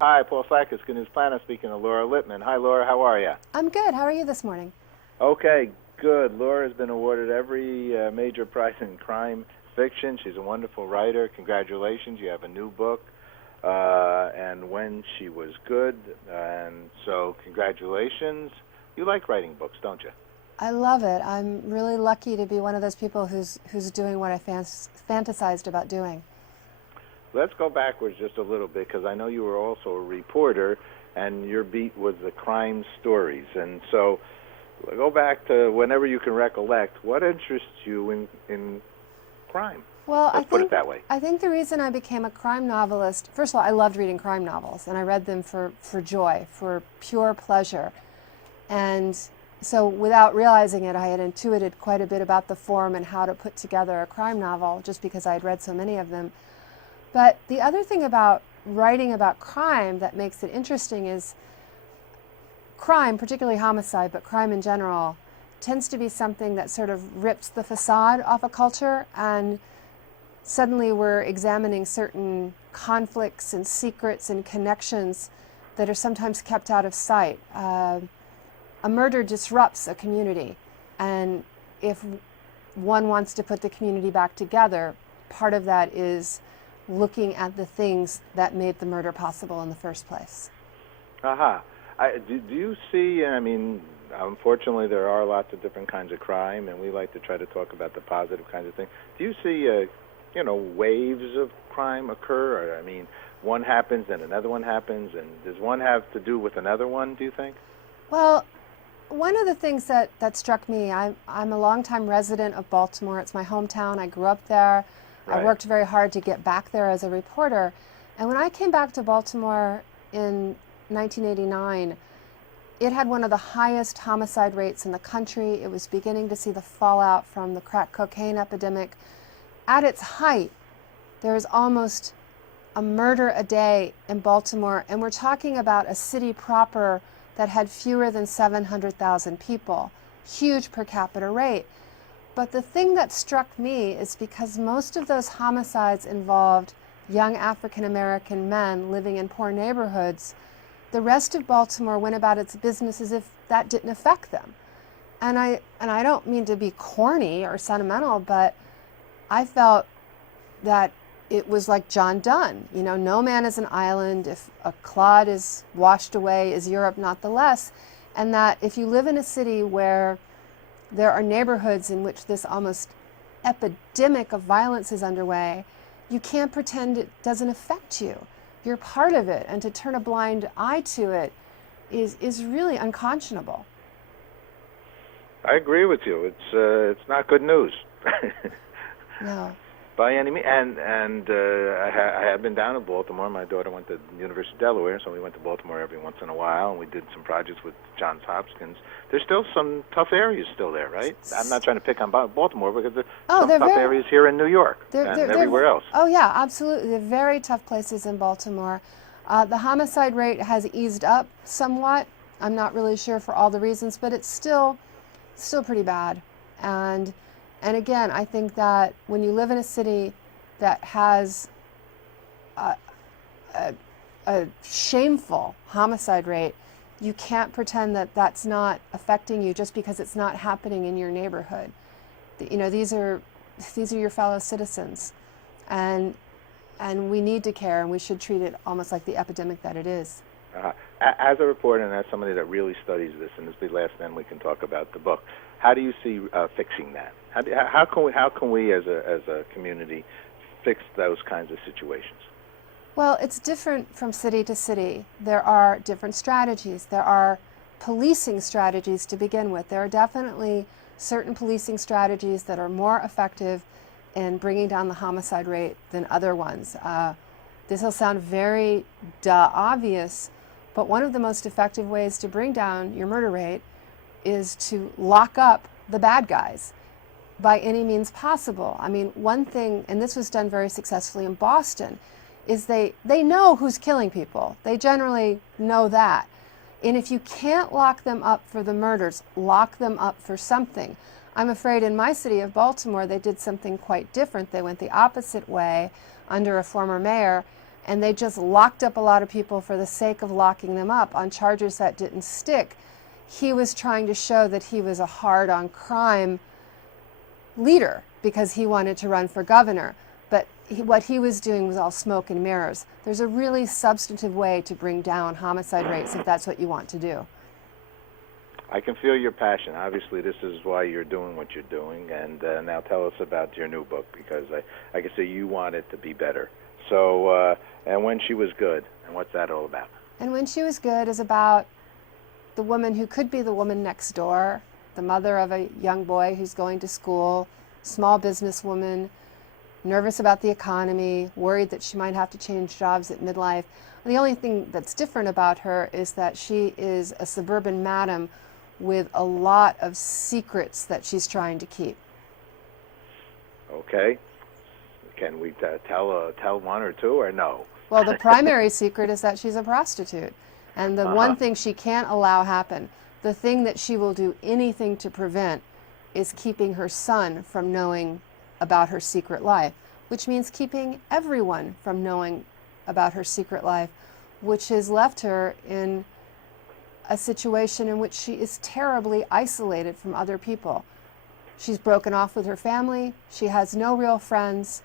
Hi, Paul Sakis, Good News Planet, speaking to Laura Lippman. Hi, Laura, how are you? I'm good. How are you this morning? Okay, good. Laura has been awarded every major prize in crime fiction. She's a wonderful writer. Congratulations. You have a new book, and When She Was Good. And so, congratulations. You like writing books, don't you? I love it. I'm really lucky to be one of those people who's doing what I fantasized about doing. Let's go backwards just a little bit, because I know you were also a reporter, and your beat was the crime stories. And so, go back to whenever you can recollect, what interests you in crime? Well, Let's put it that way. I think the reason I became a crime novelist, first of all, I loved reading crime novels, and I read them for joy, for pure pleasure. And so without realizing it, I had intuited quite a bit about the form and how to put together a crime novel, just because I had read so many of them. But the other thing about writing about crime that makes it interesting is crime, particularly homicide, but crime in general, tends to be something that sort of rips the facade off a culture, and suddenly we're examining certain conflicts and secrets and connections that are sometimes kept out of sight. A murder disrupts a community, and if one wants to put the community back together, part of that is looking at the things that made the murder possible in the first place. Aha. Do you see, I mean, unfortunately there are lots of different kinds of crime, and we like to try to talk about the positive kinds of things. Do you see, waves of crime occur? Or, I mean, one happens and another one happens, and does one have to do with another one, do you think? Well, one of the things that struck me, I'm a longtime resident of Baltimore. It's my hometown. I grew up there. Right. I worked very hard to get back there as a reporter. And when I came back to Baltimore in 1989, it had one of the highest homicide rates in the country. It was beginning to see the fallout from the crack cocaine epidemic. At its height, there was almost a murder a day in Baltimore, and we're talking about a city proper that had fewer than 700,000 people. Huge per capita rate. But the thing that struck me is because most of those homicides involved young African American men living in poor neighborhoods, the rest of Baltimore went about its business as if that didn't affect them. And I don't mean to be corny or sentimental, but I felt that it was like John Donne. No man is an island. If a clod is washed away, is Europe not the less? And that if you live in a city where there are neighborhoods in which this almost epidemic of violence is underway, you can't pretend it doesn't affect you. You're part of it, and to turn a blind eye to it is really unconscionable. I agree with you. It's not good news. No. By any means. And I have been down in Baltimore. My daughter went to the University of Delaware, so we went to Baltimore every once in a while, and we did some projects with Johns Hopkins. There's still some tough areas still there, right? I'm not trying to pick on Baltimore, because there's some tough areas here in New York and everywhere else. Oh, yeah, absolutely. They're very tough places in Baltimore. The homicide rate has eased up somewhat. I'm not really sure for all the reasons, but it's still pretty bad. And again, I think that when you live in a city that has a shameful homicide rate, you can't pretend that that's not affecting you just because it's not happening in your neighborhood. These are your fellow citizens, and we need to care, and we should treat it almost like the epidemic that it is. As a reporter and as somebody that really studies this, and this will be last, then we can talk about the book. How do you see fixing that? How can we as a community fix those kinds of situations? Well, it's different from city to city. There are different strategies. There are policing strategies to begin with. There are definitely certain policing strategies that are more effective in bringing down the homicide rate than other ones. This will sound very obvious, but one of the most effective ways to bring down your murder rate is to lock up the bad guys by any means possible. I mean, one thing, and this was done very successfully in Boston, is they know who's killing people. They generally know that. And if you can't lock them up for the murders, lock them up for something. I'm afraid in my city of Baltimore, they did something quite different. They went the opposite way under a former mayor, and they just locked up a lot of people for the sake of locking them up on charges that didn't stick. He was trying to show that he was a hard-on-crime leader because he wanted to run for governor. But what he was doing was all smoke and mirrors. There's a really substantive way to bring down homicide rates if that's what you want to do. I can feel your passion. Obviously, this is why you're doing what you're doing. And now tell us about your new book, because I can see you want it to be better. So, and When She Was Good, and what's that all about? And When She Was Good is about the woman who could be the woman next door, the mother of a young boy who's going to school, small businesswoman, nervous about the economy, worried that she might have to change jobs at midlife. The only thing that's different about her is that she is a suburban madam with a lot of secrets that she's trying to keep. Okay. Can we tell one or two, or no? Well, the primary secret is that she's a prostitute. And the one thing she can't allow happen, the thing that she will do anything to prevent, is keeping her son from knowing about her secret life, which means keeping everyone from knowing about her secret life, which has left her in a situation in which she is terribly isolated from other people. She's broken off with her family. She has no real friends.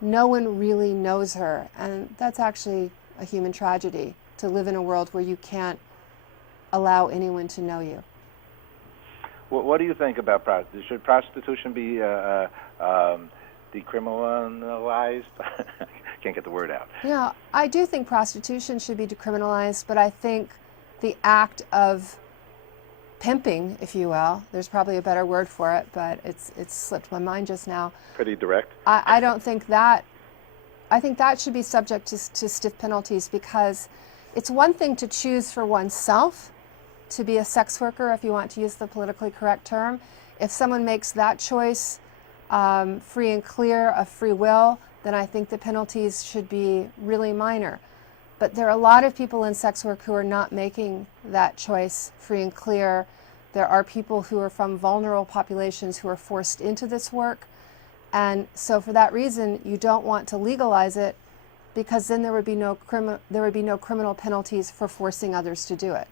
No one really knows her. And that's actually a human tragedy, to live in a world where you can't allow anyone to know you. Well, what do you think about prostitution? Should prostitution be decriminalized? Can't get the word out. Yeah, I do think prostitution should be decriminalized, but I think the act of pimping, if you will, there's probably a better word for it, but it's slipped my mind just now. Pretty direct. I don't think that. I think that should be subject to stiff penalties, because it's one thing to choose for oneself to be a sex worker, if you want to use the politically correct term. If someone makes that choice free and clear of free will, then I think the penalties should be really minor. But there are a lot of people in sex work who are not making that choice free and clear. There are people who are from vulnerable populations who are forced into this work. And so for that reason, you don't want to legalize it, because then there would be no criminal penalties for forcing others to do it.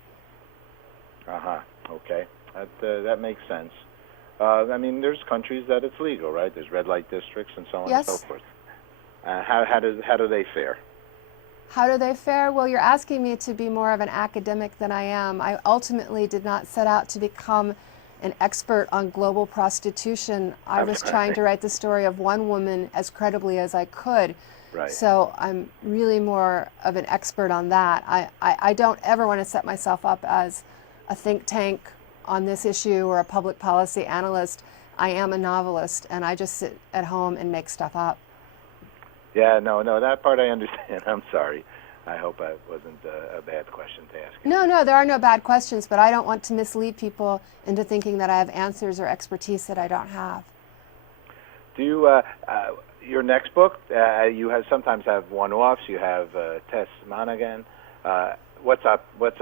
Okay. That makes sense. I mean, there's countries that it's legal, right? There's red light districts and so on and so forth. How do they fare? How do they fare? Well, you're asking me to be more of an academic than I am. I ultimately did not set out to become an expert on global prostitution. I was trying to write the story of one woman as credibly as I could. Right. So I'm really more of an expert on that. I don't ever want to set myself up as a think tank on this issue or a public policy analyst. I am a novelist, and I just sit at home and make stuff up. Yeah, no, that part I understand. I'm sorry. I hope that wasn't a bad question to ask. No, there are no bad questions, but I don't want to mislead people into thinking that I have answers or expertise that I don't have. Do you, your next book, you sometimes have one-offs. You have Tess Monaghan. What's up for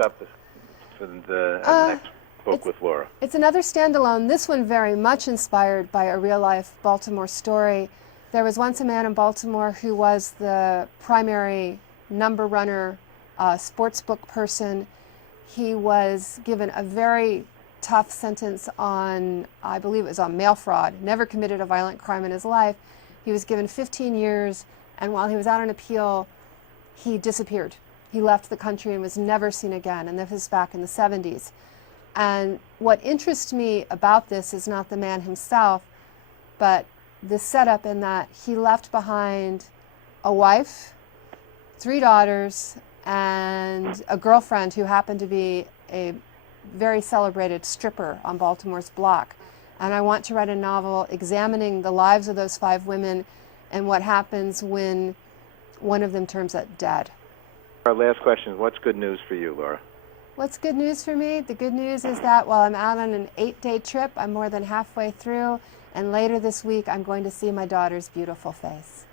the next book with Laura? It's another standalone. This one very much inspired by a real-life Baltimore story. There was once a man in Baltimore who was the primary number runner, sports book person. He was given a very tough sentence on, I believe it was on mail fraud, never committed a violent crime in his life. He was given 15 years, and while he was out on appeal, he disappeared. He left the country and was never seen again, and this was back in the 70s. And what interests me about this is not the man himself, but the setup in that he left behind a wife, 3 daughters, and a girlfriend who happened to be a very celebrated stripper on Baltimore's block. And I want to write a novel examining the lives of those 5 women and what happens when one of them turns up dead. Our last question, what's good news for you, Laura? What's good news for me? The good news is that while I'm out on an 8-day trip, I'm more than halfway through, and later this week I'm going to see my daughter's beautiful face.